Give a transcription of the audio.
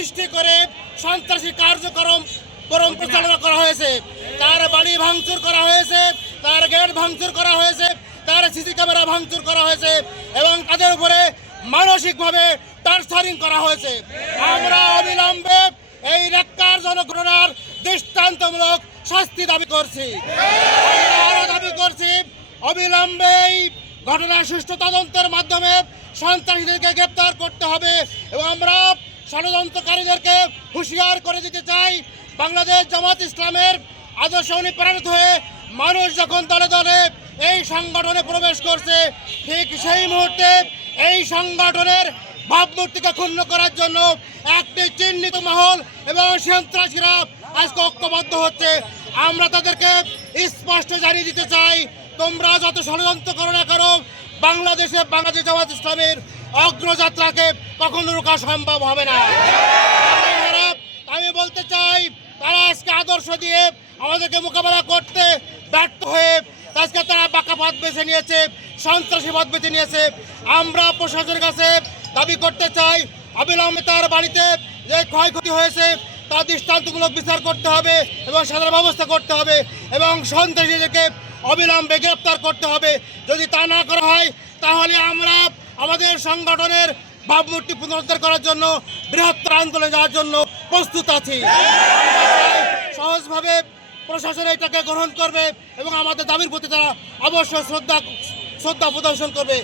সৃষ্টি করে সন্ত্রাসী কার্যক্রম পরিচালনা করা হয়েছে। তার বাড়ি ভাঙচুর করা হয়েছে, তার গেট ভাঙচুর করা হয়েছে, তার সিসি ক্যামেরা ভাঙচুর করা হয়েছে এবং তাদের উপরে মানসিকভাবে টর্চারিং করা হয়েছে। আমরা অবিলম্বে এই ন্যাক্কারজনক ঘটনার দৃষ্টান্তমূলক শাস্তি দাবি করছি। আমরা আরো দাবি করছি অবিলম্বে এই ঘটনার সুষ্ঠু তদন্তের মাধ্যমে সন্ত্রাসীদেরকে গ্রেপ্তার করতে হবে এবং আমরা ষড়যন্ত্রকারীদেরকে হুঁশিয়ার করে দিতে চাই, বাংলাদেশ জামাত ইসলামের আদর্শ অনুপ্রাণিত হয়ে মানুষ যখন দলে দলে এই সংগঠনে প্রবেশ করছে, ঠিক সেই মুহূর্তে এই সংগঠনের ভাবমূর্তিকে ক্ষুণ্ণ করার জন্য একটি চিহ্নিত মহল এবং সন্ত্রাসীরা আজকে ঐক্যবদ্ধ হচ্ছে। আমরা তাদেরকে স্পষ্ট জানিয়ে দিতে চাই, তোমরা যত ষড়যন্ত্র করো না করো, বাংলাদেশ জামাত ইসলামের অগ্রযাত্রাকে কখনো রোকা সম্ভব হবে না। আমি বলতে চাই, তারা আজকে আদর্শ দিয়ে আমাদেরকে মোকাবেলা করতে ব্যর্থ হয়ে আজকে তারা বাঁকা পথ বেছে নিয়েছে, সন্ত্রাসী পথ বেছে নিয়েছে। আমরা প্রশাসনের কাছে দাবি করতে চাই, অবিলম্বে তার বাড়িতে যে ক্ষয়ক্ষতি হয়েছে তার দৃষ্টান্তমূলক বিচার করতে হবে এবং সাধারণ ব্যবস্থা করতে হবে এবং সন্ত্রাসীদেরকে অবিলম্বে গ্রেপ্তার করতে হবে। যদি তা না করা হয় তাহলে আমরা আমাদের সংগঠনের ভাবমূর্তি পুনরুদ্ধার করার জন্য বৃহত্তর আন্দোলনে যাওয়ার জন্য প্রস্তুত আছি। সহজভাবে প্রশাসন এটাকে গ্রহণ করবে এবং আমাদের দাবির প্রতি তারা অবশ্যই শ্রদ্ধা প্রদর্শন করবে।